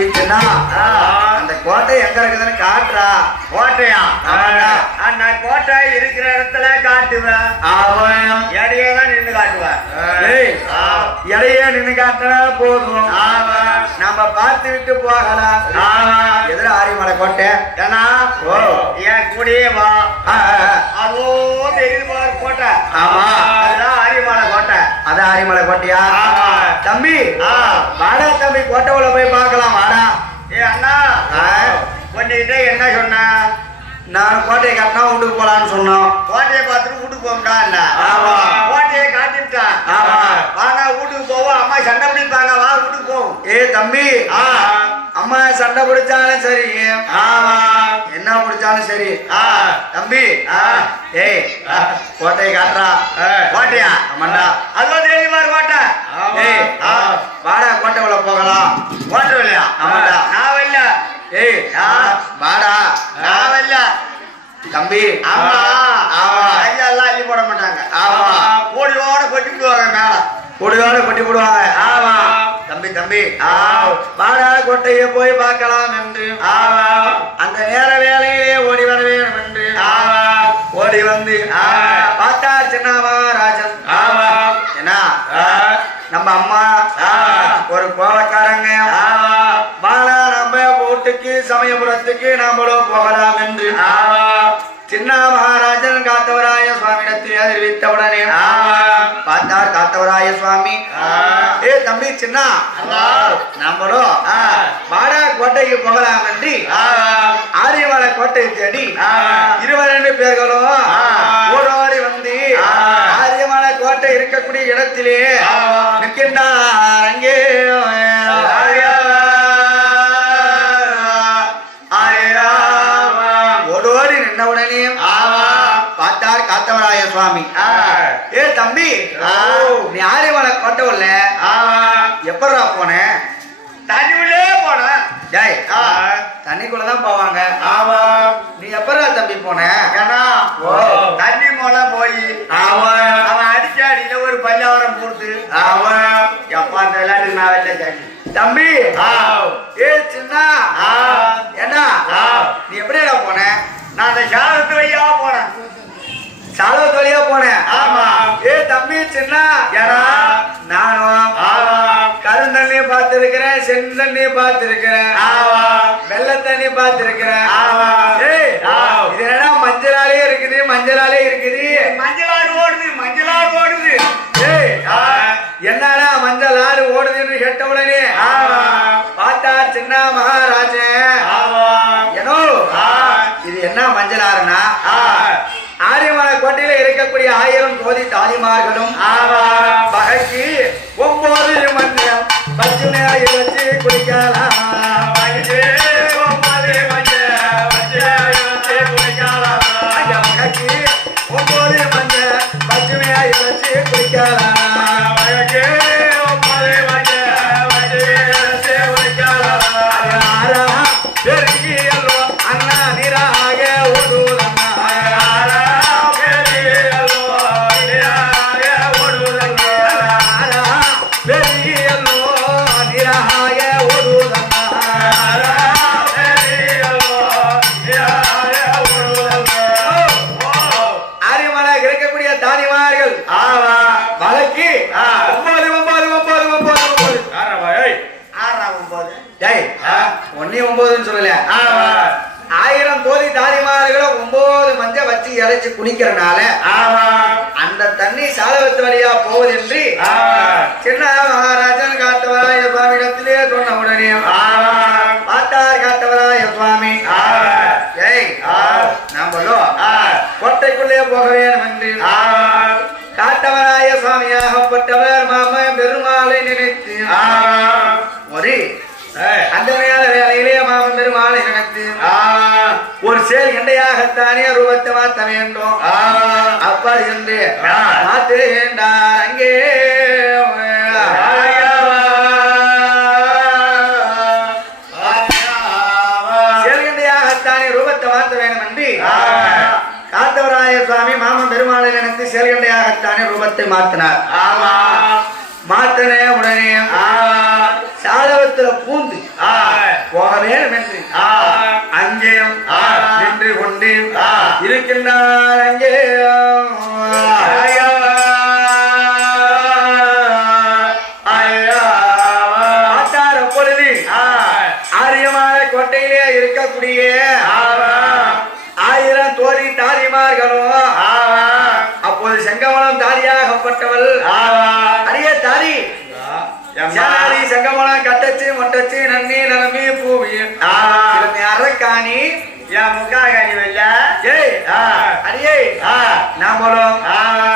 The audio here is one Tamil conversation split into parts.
தம்பி சின்ன அந்த கோட்டை எங்க இருக்குதுன்னு காட்டுறா. கோட்டையா? நான் கோட்டை இருக்கிற இடத்துல காட்டுவேன். அவன் இடையே தான் நின்று காட்டுவேன். இடையே நின்னு காட்டினா போதும். நம்ம பார்த்து விட்டு போகலாம். எதிர ஆரியமலை கோட்டை? ஏன்னா ஓ. என் கூடயே வா. அதோ தெரியுது பாரு கோட்டை. ஆமா. அதான் ஆரியமலை கோட்டையா. தம்பி. வாடா தம்பி கோட்டை உள்ள போய் பார்க்கலாம் வாடா ஏ அண்ணா. உன்கிட்ட என்ன சொன்ன நான் கோட்டையை கட்டினா வீட்டுக்கு போலான்னு சொன்னோம் கோட்டையை பார்த்துட்டு வீட்டுக்கு போகட்டா இல்ல ஆமா. கோட்டையை காட்டிவிட்டா ஆமா. வாங்க வீட்டுக்கு போவோம் அம்மா சண்டை பிடிப்பாங்க வா வீட்டுக்கு போவோம் ஏ தம்பி ஆ. அம்மா சண்டை பிடிச்சாலும் சரி. ஆமா என்ன பிடிச்சாலும் சரி. ஆ. தம்பி. ஆ. ஏய் கோட்டையை காட்டுறா. கோட்டையா ஆமாண்டா. அதோ தெரியுது பாரு கோட்டை. ஏய் ஆ. வாடா கோட்டை உள்ள போகலாம் கோட்டை இல்லையா ஆமாடா. நான் வரல. ஏய் ஆ. வாடா. நான் வரல. தம்பி ஆமா. ஆமா. ஐயா எல்லாம் அள்ளி போட மாட்டாங்க. ஆமா. ஓடியோட கொட்டி விடுவாங்க மேல. கொடியோட கொட்டி போடுவாங்க ஆமா. தம்பி தம்பி. வாடா கோட்டையை போய் பார்க்கலாம் என்று. அந்த நேர வேலையிலே ஓடி வர வேண்டும் என்று. ஓடி வந்து. பார்த்தா சின்ன மகாராஜன் ஆமா என்ன. நம்ம அம்மா. ஒரு கோலக்காரங்க வாடா நம்ம வீட்டுக்கு சமயபுரத்துக்கு நம்மளும் போகலாம் என்று. சின்ன மகாராஜன் காத்தவராய சுவாமியிடத்தில் அறிவித்த உடனே ஆமா. பார்த்தார் காத்தவராய சுவாமி. ஏ தம்பி சின்ன. நம்மளும். வாடா கோட்டைக்கு போகலாம் என்று ஆரியமலை கோட்டையை தேடி. இருபது பேர்களும். ஓடோடி வந்து ஆ. ஆரியமலை கோட்டை இருக்கக்கூடிய இடத்திலே. நிற்கின்றார் அங்கே ஓடோடி நின்ன உடனே பார்த்தார் காத்தவராய சுவாமி ஏ தம்பி. நீ ஆரியமலை கோட்டை உள்ள எப்படா போன? தண்ணி உள்ளே போனேன் ஜாய் ஆ. தண்ணிக்குள்ளதான் போவாங்க. ஆமா. நீ எப்படா தம்பி போன? ஏன்னா. தண்ணி மூல போய் அவன் அவன் அடிச்ச அடியில ஒரு பல்லாவரம் போட்டு அவன் எப்பா அந்த விளையாட்டு நான் தண்ணி தம்பி. ஏ சின்ன. என்ன. நீ எப்படிடா போன? நான் அந்த சாதத்து வையா போனேன் சாலவத்து வழியா போன ஆமா. ஏ தம்பி சின்ன ஏடா. நானும் ஆமா. கருந்தண்ணி பார்த்திருக்கிறேன் செந்தண்ணி பார்த்திருக்கிறேன் ஆமா. வெள்ளை தண்ணி பார்த்திருக்கிறேன் ஆமா. ஏய். இது என்னடா மஞ்சளாலே இருக்குது மஞ்சளாலே இருக்குது மஞ்சளாறு ஓடுது மஞ்சளாறு ஓடுது ஏய். என்னடா மஞ்சள் ஆறு ஓடுதுன்னு கேட்ட உடனே. பார்த்தா சின்ன மகாராஜன். ஏனோ ஆ. இது என்ன மஞ்சள் ஆறுனா. ஆரியமலை கோட்டையில இருக்கக்கூடிய ஆயிரம் கோதி தாலிமார்களும் ஆமா. பகைக்கு ஒன்பது மஞ்சள் நேரம் வச்சு குடிக்கலாம் ஆமா. அந்த தண்ணி சாலவத்து வழியா போவதின்றி ஆமா. சின்ன மகாராஜன் காத்தவராய சுவாமியிடத்திலே சொன்ன உடனே. பார்த்தார் காத்தவராய சுவாமி. ஏய். நம்மளும். கோட்டைக்குள்ளே போக வேண்டும் என்று கண்டையாகத்தானே ரூபத்தை மாற்ற வேண்டும் ஆமா. அப்படி என்று. மாற்றுகின்றார் அங்கே. காத்தவராய சுவாமி மாமன் பெருமாளை நினைத்து சேல்கண்டையாகத்தானே ரூபத்தை மாற்றினார் மாத்தனே உடனே சாதவத்துல பூந்து போக வேண்டும் என்று. ஆ. இருக்கின்றார் அங்கே. ஆரியமான கோட்டையிலே இருக்கக்கூடிய ஆயிரம் தோரி தாரிமார்களும் அப்போது செங்கமலம் தாரியாகப்பட்டவள். அரிய தாரி. சேனாரி செங்கமலம் கட்டச்சி மொட்டச்சி நன்னி நலமி சிலந்தி அரக்காணி என் முக்காகனி வெல்ல ஏய் ஆ. அடியே ஆ நாமளும் ஆவா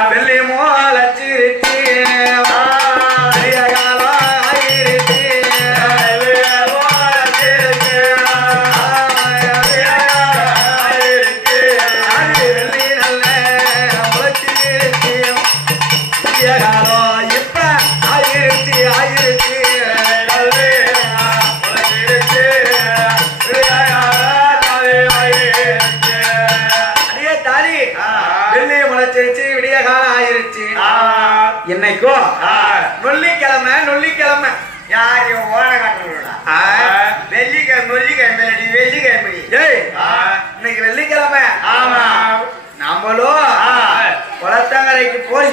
குளத்தங்கரைக்கு போய்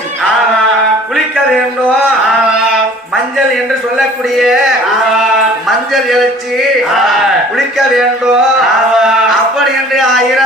குளிக்க வேண்டும் மஞ்சள் என்று சொல்லக்கூடிய மஞ்சள் இழைச்சி குளிக்க வேண்டும் அப்படி என்று ஆயிரம்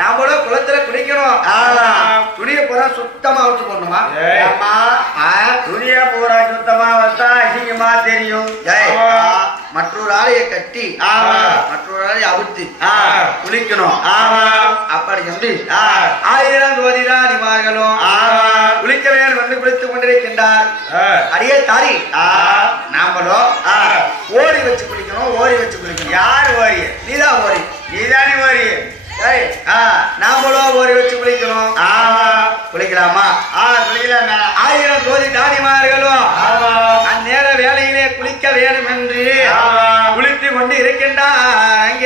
நாமளும் குளத்துல குளிக்கணும். துணியை பூரா சுத்தமா வச்சு போடணுமா. துணிய பூரா சுத்தமா வந்தா அசிங்கமா தெரியும். மற்றொரு ஆளையை கட்டி. மற்றொரு ஆளையை அவுத்து. குளிக்கணும். அப்படி ஆ. ஆயிரம் ஜோதிடாதிமார்களும் ஆமா. குளிக்க வேண்டும் என்று குளித்துக் கொண்டிருக்கின்றார். அடியே தாரி. நாமளும். ஓடி வச்சு குளிக்கணும் ஓடி வச்சு குளிக்கணும் யார் ஓரி நீதான் நீதானே ஓரி ஏய், ஆ. நாமளும் ஓடி வச்சு குளிக்கணும் ஆமா. குளிக்கலாமா ஆ, குளிக்கலாண்ணா. ஆயிரம் ஜோதி தாதிமார்களும். அந்நேர வேளையிலே குளிக்க வேண்டும் என்று. குளித்து கொண்டு இருக்கின்றார்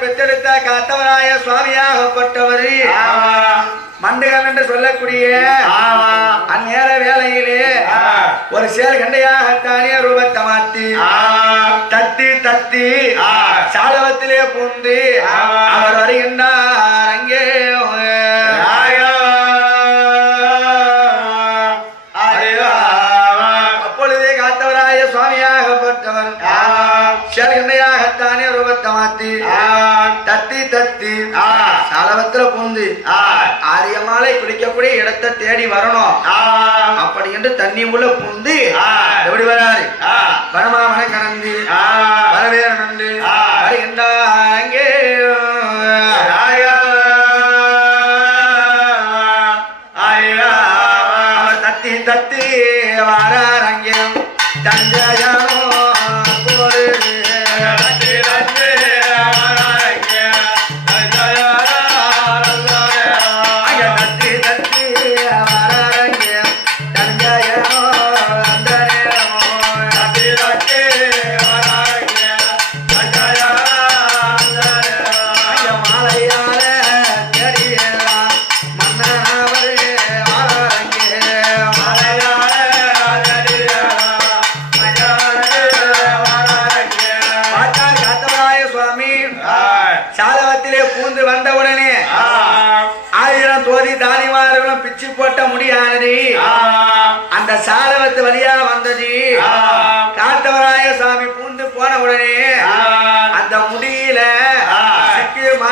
பெற்றெடுத்த காத்தவராய சுவாமியாகப்பட்டவர். மண்டகம் என்று சொல்லக்கூடிய அந்நேர வேளையிலே ஒரு சேல் கண்டையாகத்தானே ரூபத்தை மாத்தி தத்தி தத்தி சாலவத்திலே பூந்து அவர் வருகின்றார். மாத்தி ஆ, தத்தி தத்தி. ஆ, சாலவத்துல பூந்து. ஆரியமாலை குளிக்கக்கூடிய இடத்தை தேடி வரணும். ஆ, அப்படி என்று தண்ணி உள்ள பூந்து. எப்படி வராரு? வனமாமனை கணந்து ஆ,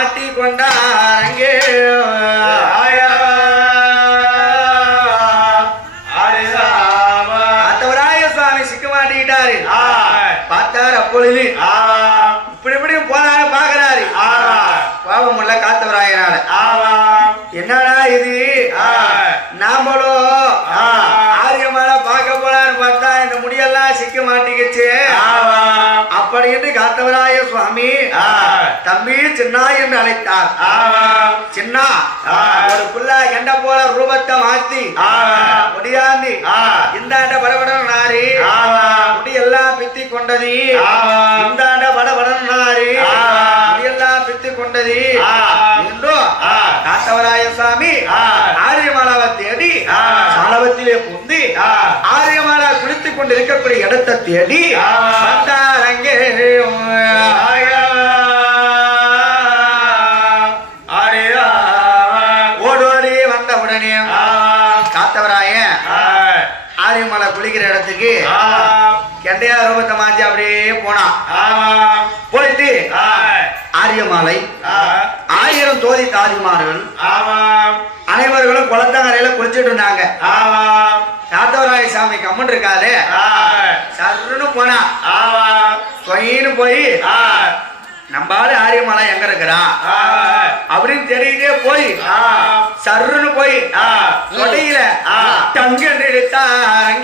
சிக்கி மாட்டி அங்கே. அப்படின்னு காத்தவராய சுவாமி. தம்பி சின்னா என்று அழைத்தார். சின்னா ஒரு புள்ள எண்ட போல ரூபத்தை மாத்தி முடியாந்தி இந்தாண்ட படபடன் நாரி. முடியெல்லாம் பித்தி கொண்டது இந்தாண்ட படபடன் நாரி. முடியெல்லாம் பித்தி கொண்டது என்றும் காத்தவராய சுவாமி ஆரியமாலாவை தேடி சாலவத்திலே புந்தி ஆரியமாலா குளித்துக் கொண்டு இருக்கக்கூடிய இடத்தை தேடி வந்தார் ரூபத்தை மாத்தி அப்படியே போனான் போயிட்டு ஆரியமாலை ஆயிரம் தோதி தாதிமார்கள் அனைவர்களும் குளத்தங்கரையில குளிச்சுட்டு இருந்தாங்க. காத்தவராய சாமி கம்மன் இருக்காது சருன்னு போனா. சொயின்னு போய் நம்பாடு ஆரியமாலா எங்க இருக்கிறான் அப்படின்னு தெரியுதே போய் சருன்னு போய் தொடையில தங்க எடுத்தார்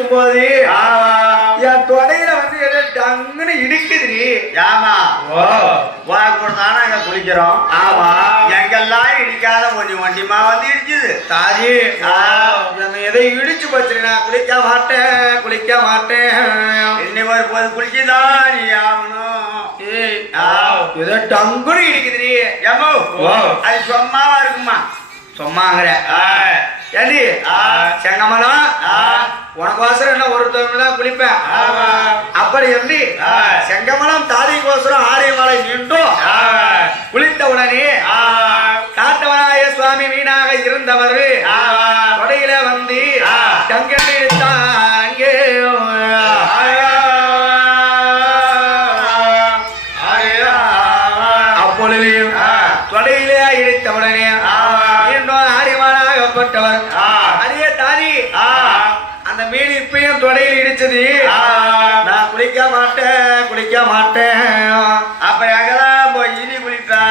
குளிச்சுட்டு இருக்கும்போது என் தொடையில வந்து ஏதோ டங்குன்னு இடிக்குதுடி ஆமா ஓ. உனக்கு தானே அங்க குளிக்கிறோம் ஆமா. எங்கெல்லாம் இடிக்காத ஒண்டி ஒண்டிமா வந்து இடிக்குது. நம்ம எதை இடிச்சு போச்சு நான் குளிக்க மாட்டேன் குளிக்க மாட்டேன் இன்னைக்கு ஒரு போது குளிச்சுதான் நீ ஆகணும். ஏதோ டங்குன்னு இடிக்குதுடி ஏமோ. அது சும்மாவா இருக்குமா சும்மாங்கிற. ஏண்டி. செங்கமலம் ஆ. உனக்கோசரம் என்ன ஒருத்தவங்க தான் குளிப்பேன். அப்படி ஆ. செங்கமலம் தாதிக்கோசரம் ஆரியமலை நின்றும். குளித்த உடனே. காத்தவராய சுவாமி வீணாக இருந்தவர். கொடையில வந்து ஆ. அந்த மீன் இப்பயும் தொடையில் இடிச்சது. நான் குளிக்க மாட்டேன் குளிக்க மாட்டேன். அப்ப எங்கதான் போய் இனி குளித்தா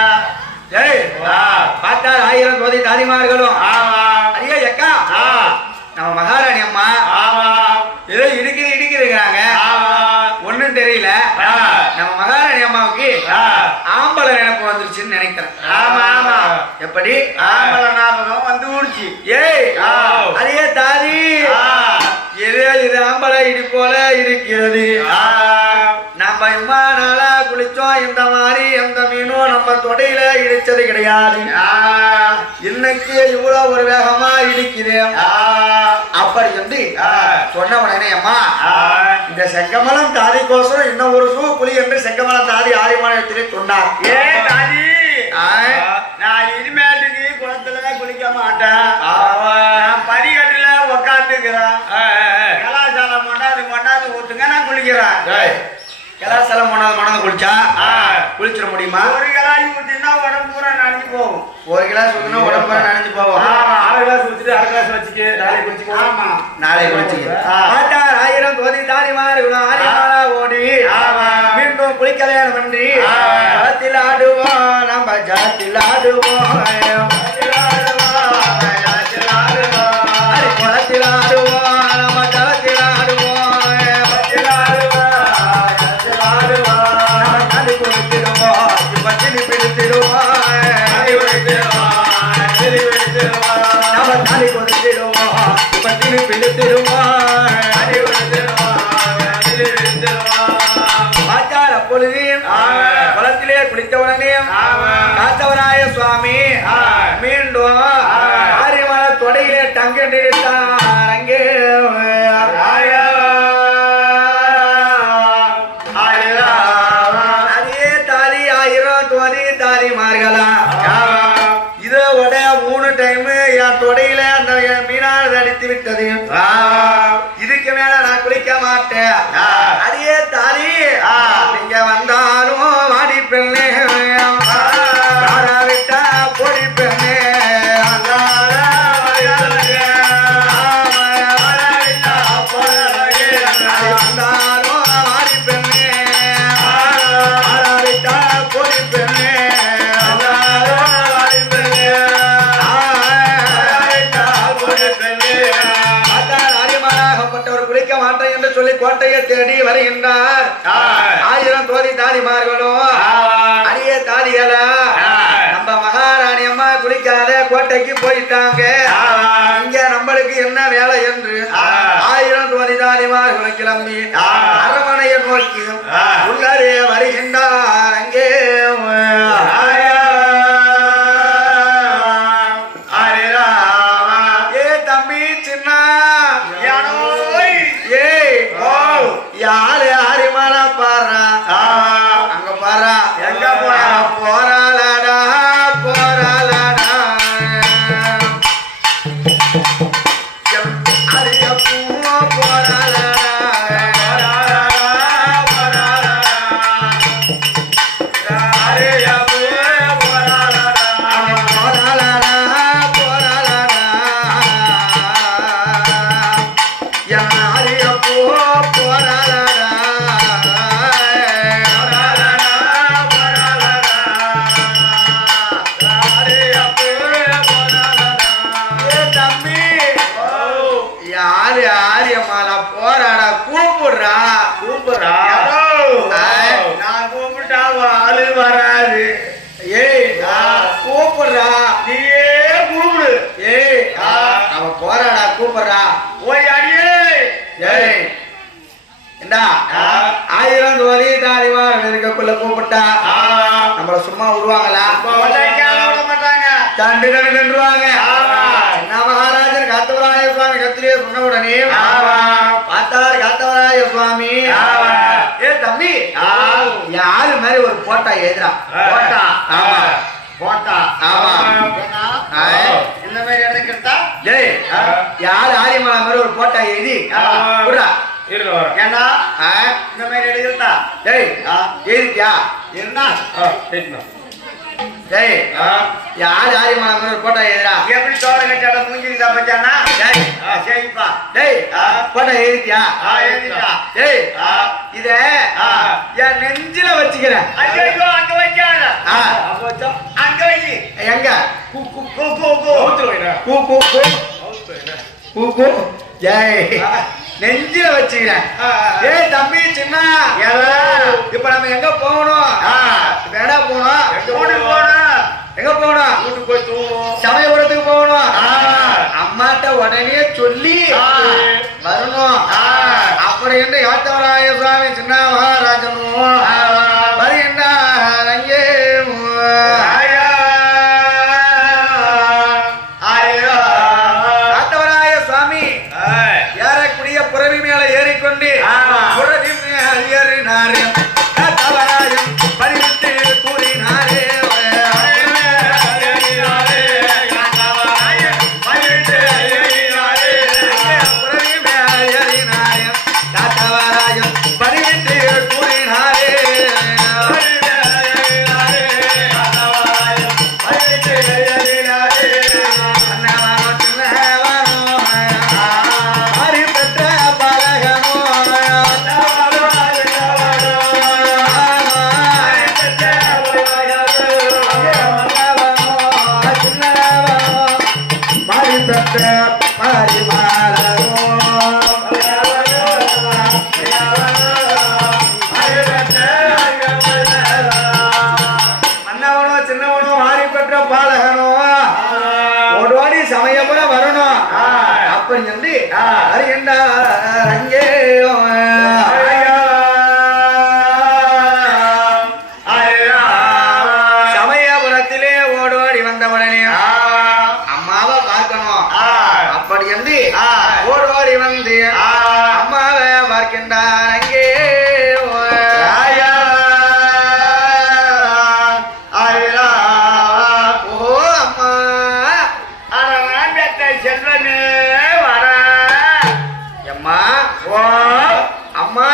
ஏய் ஆ. பார்த்தால் ஆயிரம் தோதி தாதிமார்களும். அடியே எக்கா. நம்ம மகாராணி அம்மா. ஏதோ இடிக்குது இடிக்குதுங்கிறாங்க. ஆமா ஒண்ணும் தெரியல. நம்ம மகாராணி அம்மாவுக்கு. ஆம்பளை நினைப்பு வந்துருச்சுன்னு நினைக்கிறேன். ஆமா ஆமா. எப்படி? ஆம்பளை ஞாபகம் வந்து ஊடுச்சு. ஏய் தாதி. ஆ. இது இது ஆம்பளை இடி போல இருக்கிறது. ஆ. நம்ம இம்மா நாளா குளிச்சோம் இந்த மாதிரி எந்த மீனும் நம்ம தொடையில இடிச்சது கிடையாது. இன்னைக்கு இவ்வளவு ஒரு வேகமா இடிக்குது. அப்படி வந்து சொன்ன உடனே அம்மா இந்த செங்கமலம் தாதி கோசம் இன்னும் ஒரு சூ புலி என்று செங்கமலம் தாதி ஆதிமானத்திலே சொன்னார். ஏ ஆய். நான் இனிமேட்டுக்கு குளத்துல குளிக்க மாட்டேன். குளிக்கிறேன் டேய், கலாசாரம் மணந்து. குளிச்சிட முடியுமா? ஒரு ஊத்தினா உடம்பு பூரா நனைஞ்சு போகும். ஒரு கிளாஸ் ஊத்துனா உடம்பு பூரா நனைஞ்சு போவோம் ஆமா. ஆறு கிளாஸ் வச்சுட்டு அரை கிளாஸ் வச்சுக்க நாளை குடிச்சுக்கோ ஆமா. நாளை குளிச்சுக்க. ஆயிரம் தோதி தாடி மாறுகளும் ஆடிமாரா ஓடி. ஆமா. மீண்டும் குளிக்க வேணும் என்று ஆ. களத்தில் ஆடுவோம் நம்ம ஜாத்தில் ஆடுவோம் தாலி மார்களா இதோட மூணு டைம் என் தொடையில அந்த மீனானது அடித்து விட்டது. இதுக்கு மேல நான் குளிக்க மாட்டேன். அதே தாலி. நீங்க வந்தாலும் வருகின்றார். ஆயிரம் தோதி தாதிமார்களும் அரிய தாதிகளா. நம்ம மகாராணி அம்மா குளிக்காத கோட்டைக்கு போயிட்டாங்க இங்க நம்மளுக்கு என்ன வேலை என்று. ஆயிரம் தோதி தாதிமார்களும் கிளம்பி. அரமனையை நோக்கி ஆ. உள்ளரே வருகின்றார் அங்கே ஆயிரம் தோதி தாரிமார்கள் இருக்கக்குள்ள கூப்பிட்டா நம்மள சும்மா விடுவாங்களா? கொள்ளைக்கால விட மாட்டாங்க. தண்டு தண்டு நின்றுவாங்க. சின்ன மகாராஜர் காத்தவராய சுவாமி கத்திரியே சொன்ன உடனே. பார்த்தார் காத்தவராய சுவாமி. ஏ தம்பி ஆ. யாரு மாதிரி ஒரு போட்டா எழுதுறா. போட்டா. ஆமா. போட்டா. ஆமா. இந்த மாதிரி எடுத்துக்கிட்டா டேய் ஆ. யாரு ஆரியமலை மாதிரி ஒரு போட்டா எழுதி. விடுறா. இருங்க? இந்த மாதிரி டேய் என்ன ஆ சரிண்ணா டேய் யாரு ஆரியமலை மாதிரி போட்டா எழுதுறா எப்படி தோட கட்டாட டேய் சரிப்பா டேய். போட்டா டேய். இத ஆ. என் நெஞ்சில வச்சுக்கிறேன். வைக்கோ அங்க வைக்காத. அங்க வச்சா அங்க வை. எங்க? கு கு கு கு கு அவுத்துல வைண்ணா கூ கூ கூ அவுத்துல வைண்ணா கூ கூ ஜெய் நெஞ்சில வச்சுக்கிறேன். ஏய் தம்பி சின்ன? இப்ப நம்ம எங்க போகணும்? எடா போகணும்? போனா எங்க போகணும்? வீட்டுக்கு போய் தூங்குவோம். சமயபுரத்துக்கு போகணும். அம்மாட்ட உடனே சொல்லி. வரணும். அப்படி என்று யாத்தவராய சுவாமி சின்ன மகாராஜனும் வருகின்றார் அங்கே அப்படி வந்து அறிகின்றார் அங்கே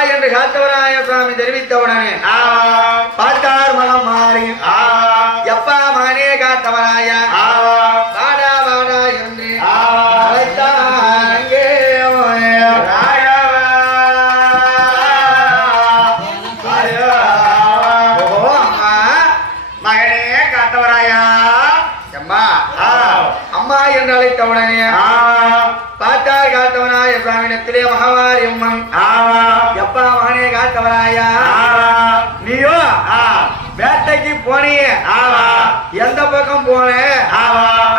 என்று காத்தவராய சுவாமி தெரிவித்தவுடனே ஆ பார்த்தார் மனம் மாறி. எப்பா மகனே காத்தவராய வாடா வாடா என்று அம்மா என்று அழைத்தவுடனே ஆ. பார்த்தார் காத்தவராய சுவாமியிடத்திலே மகவாரி அம்மன் ஆமா எப்பா மகனே காத்தவராயா ஆமா நீயோ ஆ வேட்டைக்கு போனியே எந்த பக்கம் போனே?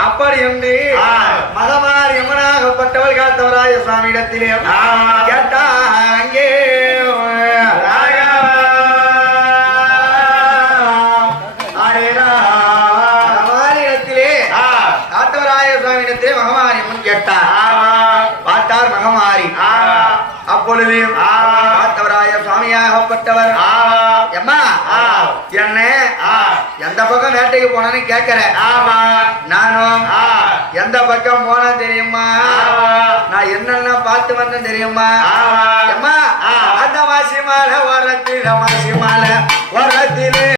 அப்படி என்று ஆ. மகமார் யமனாகப்பட்டவள் காத்தவராய சுவாமியிடத்திலே ஆமா கேட்டா அங்கே. பார்த்தார் மகமாரி. அப்பொழுது காத்தவராய சுவாமியாகப்பட்டவர் எம்மா? என்ன? எந்த பக்கம் வேட்டைக்கு போனேன்னு கேட்கிற நானும் எந்த பக்கம் போனா தெரியுமா? நான் என்னென்ன பார்த்து வந்தேன் தெரியுமா? எம்மா அந்த மாசி மாலை ஓரத்தில் மாசி மாலை ஓரத்தில்